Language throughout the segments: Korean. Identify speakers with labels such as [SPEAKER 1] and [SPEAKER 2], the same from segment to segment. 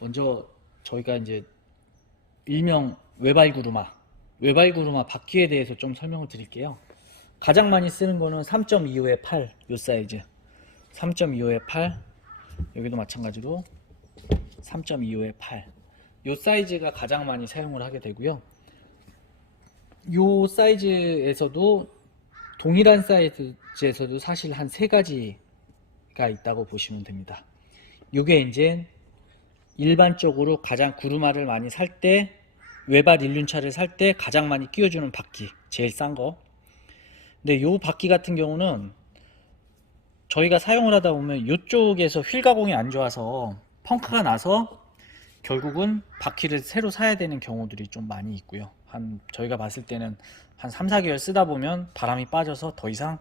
[SPEAKER 1] 먼저 저희가 이제 일명 외발구르마, 외발구르마 바퀴에 대해서 좀 설명을 드릴게요. 가장 많이 쓰는 거는 3.25의 8, 요 사이즈. 3.25의 8, 여기도 마찬가지로 3.25의 8. 요 사이즈가 가장 많이 사용을 하게 되고요. 요 사이즈에서도 동일한 사이즈에서도 사실 한 세 가지가 있다고 보시면 됩니다. 요게 이제 일반적으로 가장 구루마를 많이 살 때 외발 일륜차를 살 때 가장 많이 끼워주는 바퀴 제일 싼 거. 근데 요 바퀴 같은 경우는 저희가 사용을 하다 보면 이쪽에서 휠 가공이 안 좋아서 펑크가 나서 결국은 바퀴를 새로 사야 되는 경우들이 좀 많이 있고요. 한 저희가 봤을 때는 한 3, 4개월 쓰다 보면 바람이 빠져서 더 이상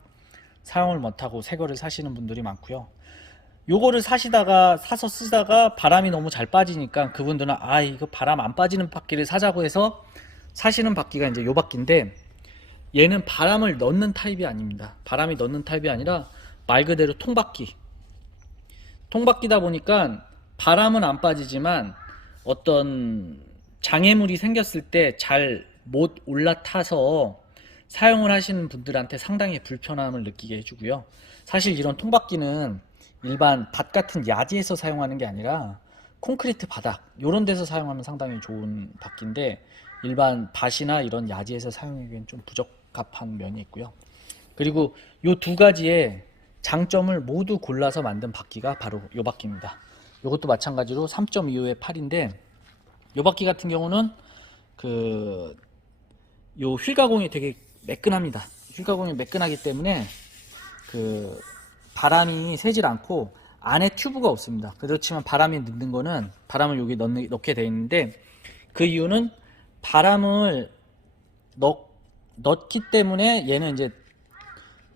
[SPEAKER 1] 사용을 못하고 새 거를 사시는 분들이 많고요. 요거를 사시다가 사서 쓰다가 바람이 너무 잘 빠지니까 그분들은 아 이거 바람 안 빠지는 바퀴를 사자고 해서 사시는 바퀴가 이제 요 바퀴인데 얘는 바람을 넣는 타입이 아닙니다. 바람이 넣는 타입이 아니라 말 그대로 통바퀴. 통바퀴다 보니까 바람은 안 빠지지만 어떤 장애물이 생겼을 때 잘 못 올라타서 사용을 하시는 분들한테 상당히 불편함을 느끼게 해주고요. 사실 이런 통바퀴는 일반 밭 같은 야지에서 사용하는 게 아니라 콘크리트 바닥 이런 데서 사용하면 상당히 좋은 바퀴인데 일반 밭이나 이런 야지에서 사용하기엔 좀 부적합한 면이 있고요. 그리고 이 두 가지의 장점을 모두 골라서 만든 바퀴가 바로 이 바퀴입니다. 이것도 마찬가지로 3.25의 8인데 이 바퀴 같은 경우는 그 요 휠 가공이 되게 매끈합니다. 휠 가공이 매끈하기 때문에 그 바람이 새질 않고 안에 튜브가 없습니다. 그렇지만 바람이 넣는 거는 바람을 여기 넣는, 넣게 되어 있는데 그 이유는 바람을 넣, 넣기 때문에 얘는 이제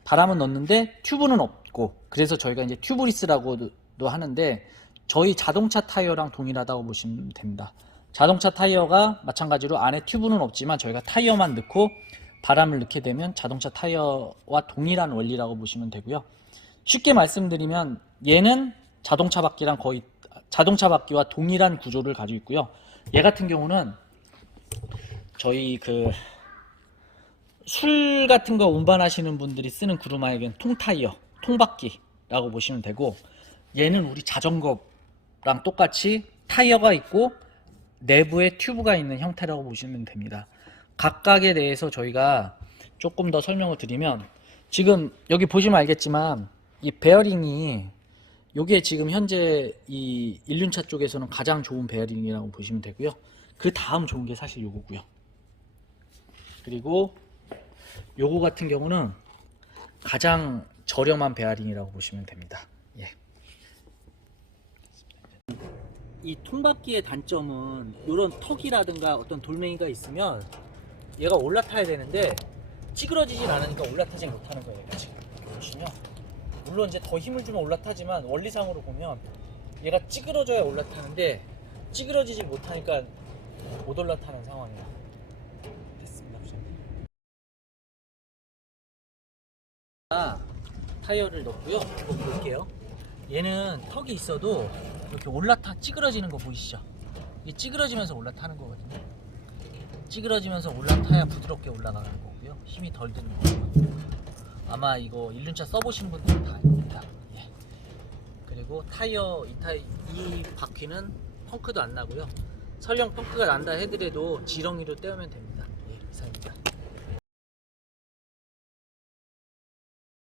[SPEAKER 1] 바람은 넣는데 튜브는 없고 그래서 저희가 이제 튜브리스라고도 하는데 저희 자동차 타이어랑 동일하다고 보시면 됩니다. 자동차 타이어가 마찬가지로 안에 튜브는 없지만 저희가 타이어만 넣고 바람을 넣게 되면 자동차 타이어와 동일한 원리라고 보시면 되고요. 쉽게 말씀드리면 얘는 자동차 바퀴랑 거의 자동차 바퀴와 동일한 구조를 가지고 있고요. 얘 같은 경우는 저희 그 술 같은 거 운반하시는 분들이 쓰는 구루마에겐 통타이어, 통바퀴라고 보시면 되고 얘는 우리 자전거랑 똑같이 타이어가 있고 내부에 튜브가 있는 형태라고 보시면 됩니다. 각각에 대해서 저희가 조금 더 설명을 드리면 지금 여기 보시면 알겠지만 이 베어링이 요게 지금 현재 이 일륜차 쪽에서는 가장 좋은 베어링이라고 보시면 되고요. 그 다음 좋은 게 사실 요거고요. 그리고 요거 같은 경우는 가장 저렴한 베어링이라고 보시면 됩니다. 예. 이 통바퀴의 단점은 이런 턱이라든가 어떤 돌멩이가 있으면 얘가 올라타야 되는데 찌그러지진 않으니까 올라타지 못하는 거예요. 지금 보시면 물론 이제 더 힘을 주면 올라타지만 원리상으로 보면 얘가 찌그러져야 올라타는데 찌그러지지 못하니까 못 올라타는 상황이에요. 됐습니다. 아, 타이어를 넣고요. 이거 볼게요. 얘는 턱이 있어도 이렇게 올라타 찌그러지는 거 보이시죠? 이게 찌그러지면서 올라타는 거거든요. 찌그러지면서 올라타야 부드럽게 올라가는 거고요. 힘이 덜 드는 거고요. 아마 이거 일륜차 써보신 분들은 다 압니다. 예. 그리고 타이어 이 타이 이 바퀴는 펑크도 안 나고요. 설령 펑크가 난다 해더라도 지렁이로 떼우면 됩니다. 예, 이상입니다.